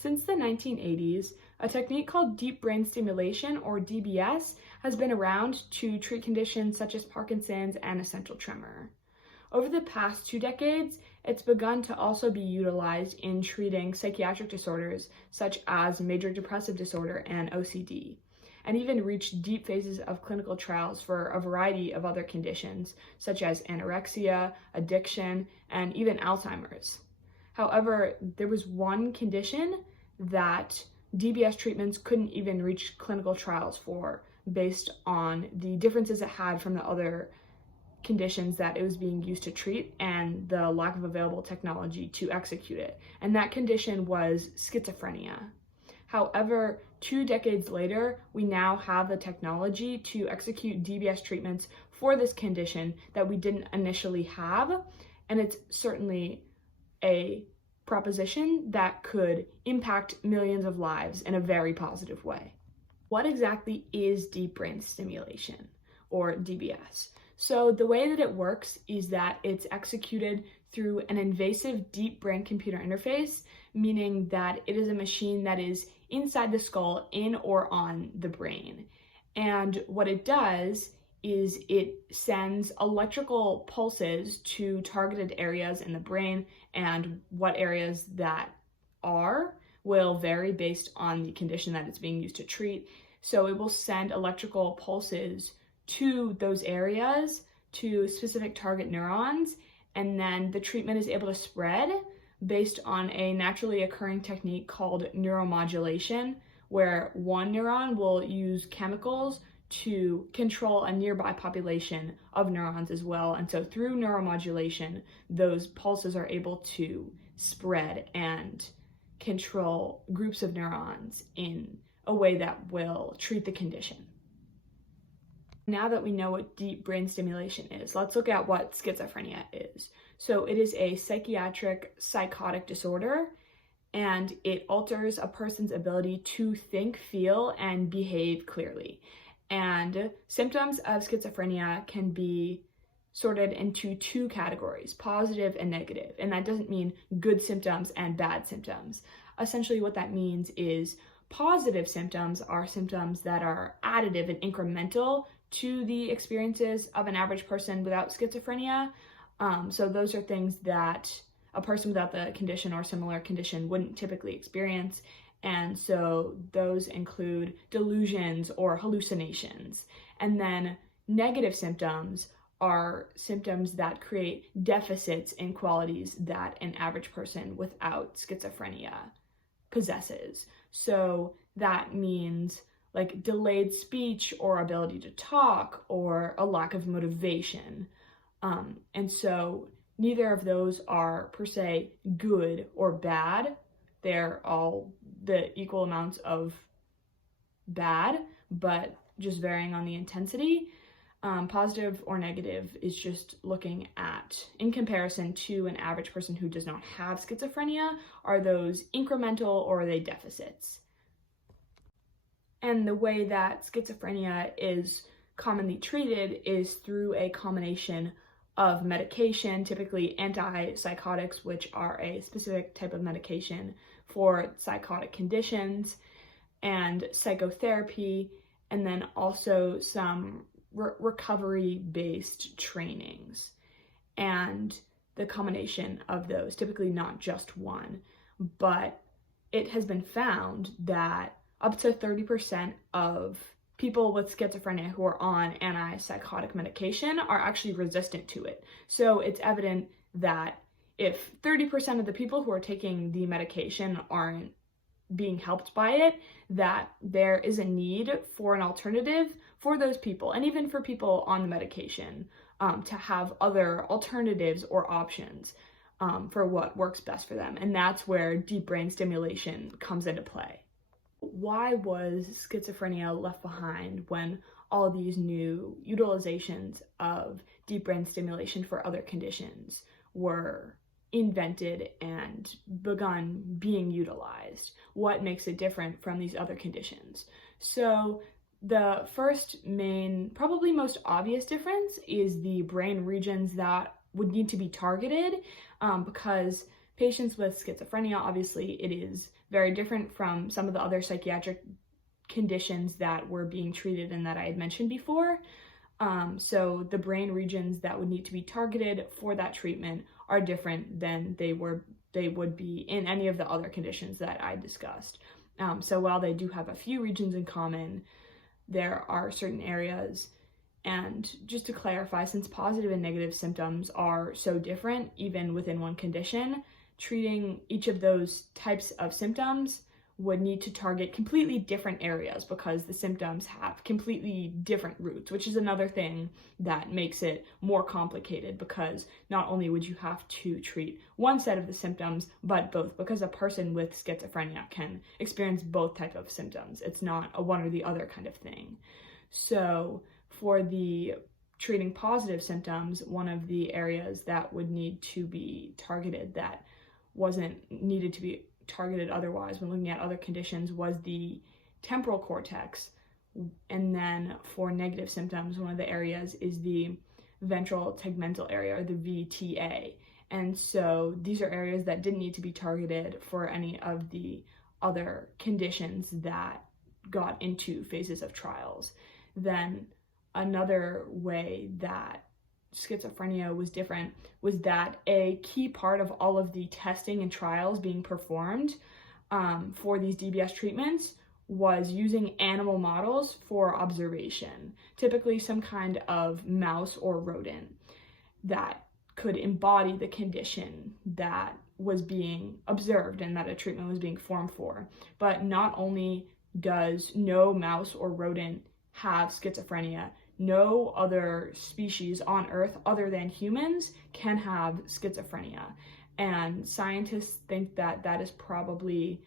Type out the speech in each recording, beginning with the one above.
Since the 1980s, a technique called deep brain stimulation, or DBS, has been around to treat conditions such as Parkinson's and essential tremor. Over the past 2 decades, it's begun to also be utilized in treating psychiatric disorders such as major depressive disorder and OCD, and even reached deep phases of clinical trials for a variety of other conditions such as anorexia, addiction, and even Alzheimer's. However, there was one condition that DBS treatments couldn't even reach clinical trials for based on the differences it had from the other conditions that it was being used to treat and the lack of available technology to execute it. And that condition was schizophrenia. However, 2 decades later, we now have the technology to execute DBS treatments for this condition that we didn't initially have, and it's certainly a proposition that could impact millions of lives in a very positive way. What exactly is deep brain stimulation, or DBS? So the way that it works is that it's executed through an invasive deep brain computer interface, meaning that it is a machine that is inside the skull, in or on the brain. And what it does is it sends electrical pulses to targeted areas in the brain, and what areas that are will vary based on the condition that it's being used to treat. So it will send electrical pulses to those areas, to specific target neurons, and then the treatment is able to spread based on a naturally occurring technique called neuromodulation, where one neuron will use chemicals to control a nearby population of neurons as well. And so through neuromodulation, those pulses are able to spread and control groups of neurons in a way that will treat the condition. Now that we know what deep brain stimulation is, let's look at what schizophrenia is. So it is a psychiatric psychotic disorder, and it alters a person's ability to think, feel, and behave clearly. And symptoms of schizophrenia can be sorted into 2 categories, positive and negative. And that doesn't mean good symptoms and bad symptoms. Essentially what that means is positive symptoms are symptoms that are additive and incremental to the experiences of an average person without schizophrenia. So those are things that a person without the condition or similar condition wouldn't typically experience. And so those include delusions or hallucinations. And then negative symptoms are symptoms that create deficits in qualities that an average person without schizophrenia possesses. So that means like delayed speech or ability to talk, or a lack of motivation. And so neither of those are per se good or bad. They're all the equal amounts of bad, but just varying on the intensity. Positive or negative is just looking at, in comparison to an average person who does not have schizophrenia, are those incremental or are they deficits? And the way that schizophrenia is commonly treated is through a combination of medication, typically antipsychotics, which are a specific type of medication for psychotic conditions, and psychotherapy, and then also some recovery-based trainings. And the combination of those, typically not just one, but it has been found that up to 30% of people with schizophrenia who are on antipsychotic medication are actually resistant to it. So it's evident that if 30% of the people who are taking the medication aren't being helped by it, that there is a need for an alternative for those people, and even for people on the medication, to have other alternatives or options for what works best for them. And that's where deep brain stimulation comes into play. Why was schizophrenia left behind when all these new utilizations of deep brain stimulation for other conditions were invented and begun being utilized? What makes it different from these other conditions? So the first main, probably most obvious difference is the brain regions that would need to be targeted, because patients with schizophrenia, obviously it is very different from some of the other psychiatric conditions that were being treated and that I had mentioned before. So the brain regions that would need to be targeted for that treatment are different than they would be in any of the other conditions that I discussed. So while they do have a few regions in common, there are certain areas. And just to clarify, since positive and negative symptoms are so different, even within one condition, treating each of those types of symptoms would need to target completely different areas because the symptoms have completely different roots, which is another thing that makes it more complicated, because not only would you have to treat one set of the symptoms, but both, because a person with schizophrenia can experience both types of symptoms. It's not a one or the other kind of thing. So for the treating positive symptoms, one of the areas that would need to be targeted that wasn't needed to be targeted otherwise when looking at other conditions was the temporal cortex. And then for negative symptoms, one of the areas is the ventral tegmental area, or the VTA. And so these are areas that didn't need to be targeted for any of the other conditions that got into phases of trials. Then another way that schizophrenia was different was that a key part of all of the testing and trials being performed for these DBS treatments was using animal models for observation, typically some kind of mouse or rodent that could embody the condition that was being observed and that a treatment was being formed for. But not only does no mouse or rodent have schizophrenia, no other species on Earth other than humans can have schizophrenia. And scientists think that that is probably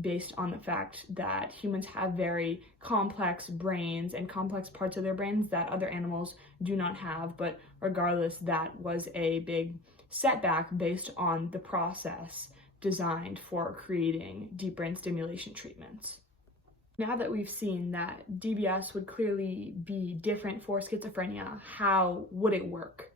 based on the fact that humans have very complex brains and complex parts of their brains that other animals do not have. But regardless, that was a big setback based on the process designed for creating deep brain stimulation treatments. Now that we've seen that DBS would clearly be different for schizophrenia, how would it work?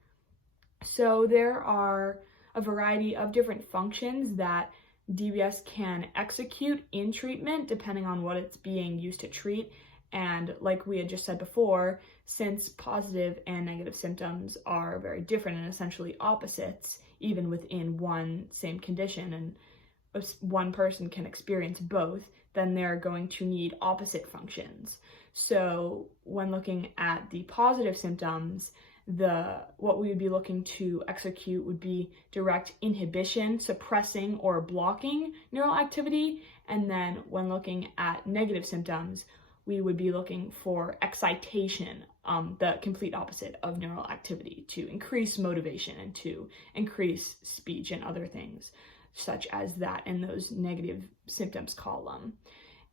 So there are a variety of different functions that DBS can execute in treatment depending on what it's being used to treat. And like we had just said before, since positive and negative symptoms are very different and essentially opposites, even within one same condition, and one person can experience both, then they're going to need opposite functions. So when looking at the positive symptoms, what we would be looking to execute would be direct inhibition, suppressing or blocking neural activity. And then when looking at negative symptoms, we would be looking for excitation, the complete opposite of neural activity, to increase motivation and to increase speech and other things such as that in those negative symptoms column.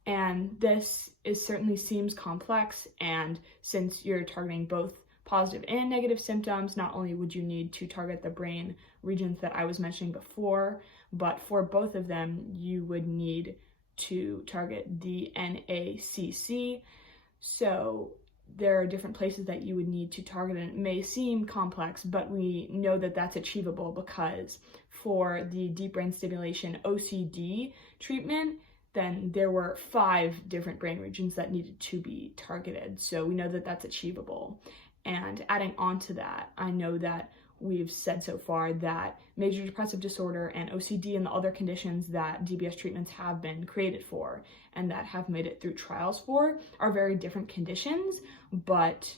And this certainly seems complex, and since you're targeting both positive and negative symptoms, not only would you need to target the brain regions that I was mentioning before, but for both of them, you would need to target the NACC. So there are different places that you would need to target, and it may seem complex, but we know that that's achievable because for the deep brain stimulation OCD treatment, then there were 5 different brain regions that needed to be targeted. So we know that that's achievable. And adding on to that, I know that we've said so far that major depressive disorder and OCD and the other conditions that DBS treatments have been created for and that have made it through trials for are very different conditions, but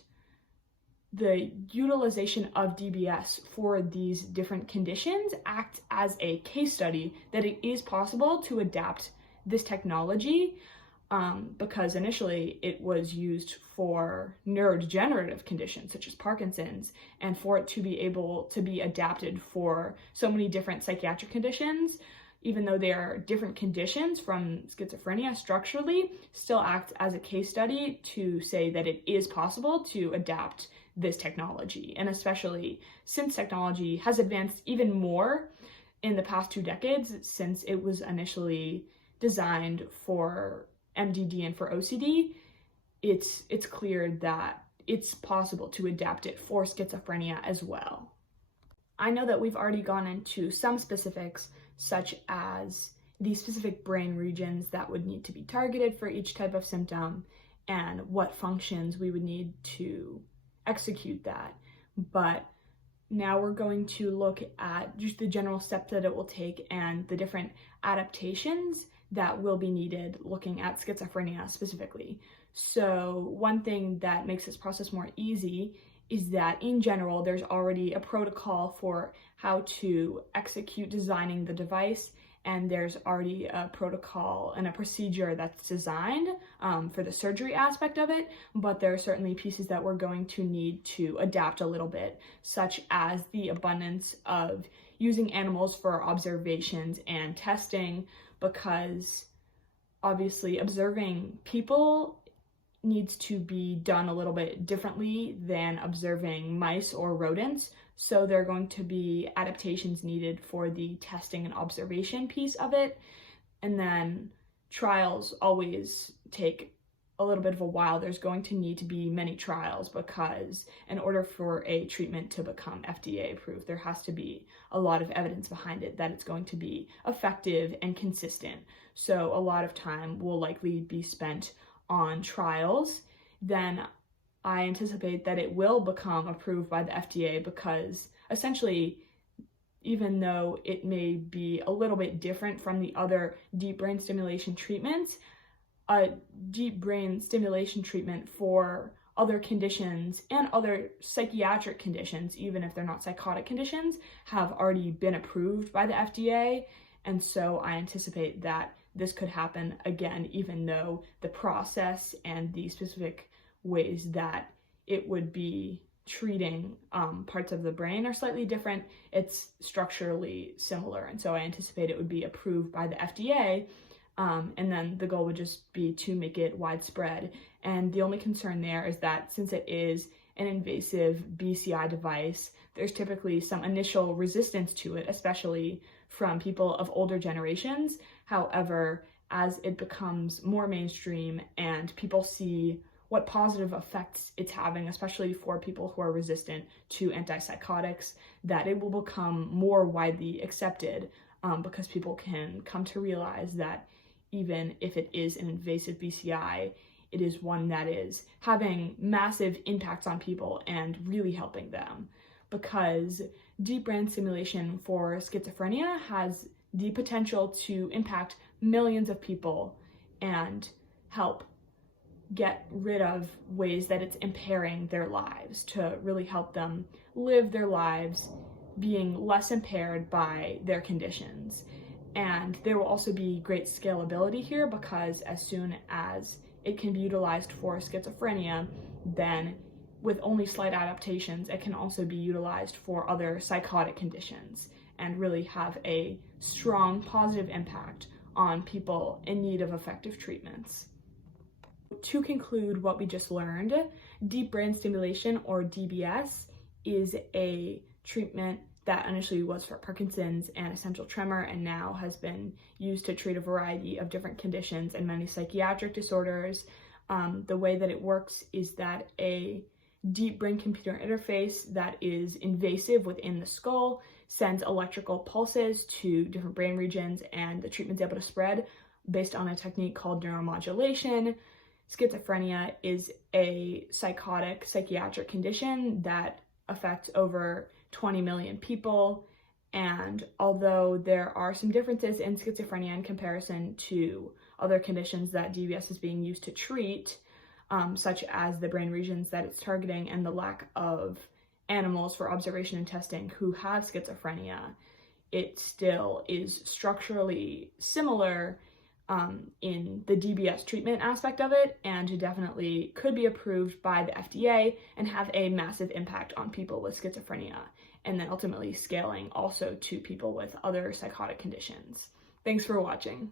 the utilization of DBS for these different conditions acts as a case study that it is possible to adapt this technology, because initially it was used for neurodegenerative conditions such as Parkinson's, and for it to be able to be adapted for so many different psychiatric conditions, even though they are different conditions from schizophrenia structurally, still acts as a case study to say that it is possible to adapt this technology. And especially since technology has advanced even more in the past 2 decades, since it was initially designed for MDD and for OCD, it's clear that it's possible to adapt it for schizophrenia as well. I know that we've already gone into some specifics, such as the specific brain regions that would need to be targeted for each type of symptom and what functions we would need to execute that. But now we're going to look at just the general steps that it will take and the different adaptations that will be needed looking at schizophrenia specifically. So one thing that makes this process more easy is that in general, there's already a protocol for how to execute designing the device, and there's already a protocol and a procedure that's designed for the surgery aspect of it, but there are certainly pieces that we're going to need to adapt a little bit, such as the abundance of using animals for observations and testing, because obviously observing people needs to be done a little bit differently than observing mice or rodents. So there are going to be adaptations needed for the testing and observation piece of it. And then trials always take a little bit of a while. There's going to need to be many trials because in order for a treatment to become FDA approved, there has to be a lot of evidence behind it that it's going to be effective and consistent. So a lot of time will likely be spent on trials. Then I anticipate that it will become approved by the FDA because essentially, even though it may be a little bit different from the other deep brain stimulation treatments, a deep brain stimulation treatment for other conditions and other psychiatric conditions, even if they're not psychotic conditions, have already been approved by the FDA. And so I anticipate that this could happen again, even though the process and the specific ways that it would be treating parts of the brain are slightly different. It's structurally similar, and so I anticipate it would be approved by the FDA, and then the goal would just be to make it widespread. And the only concern there is that since it is an invasive BCI device, there's typically some initial resistance to it, especially from people of older generations. However, as it becomes more mainstream and people see what positive effects it's having, especially for people who are resistant to antipsychotics, that it will become more widely accepted because people can come to realize that even if it is an invasive BCI, it is one that is having massive impacts on people and really helping them. Because deep brain stimulation for schizophrenia has the potential to impact millions of people and help get rid of ways that it's impairing their lives, to really help them live their lives being less impaired by their conditions. And there will also be great scalability here because as soon as it can be utilized for schizophrenia, then with only slight adaptations, it can also be utilized for other psychotic conditions and really have a strong positive impact on people in need of effective treatments. To conclude what we just learned, deep brain stimulation, or DBS, is a treatment that initially was for Parkinson's and essential tremor and now has been used to treat a variety of different conditions and many psychiatric disorders. The way that it works is that a deep brain computer interface that is invasive within the skull sends electrical pulses to different brain regions, and the treatment's able to spread based on a technique called neuromodulation. Schizophrenia is a psychiatric condition that affects over 20 million people, and although there are some differences in schizophrenia in comparison to other conditions that DBS is being used to treat, such as the brain regions that it's targeting and the lack of animals for observation and testing who have schizophrenia, it still is structurally similar in the DBS treatment aspect of it, and definitely could be approved by the FDA and have a massive impact on people with schizophrenia, and then ultimately scaling also to people with other psychotic conditions. Thanks for watching.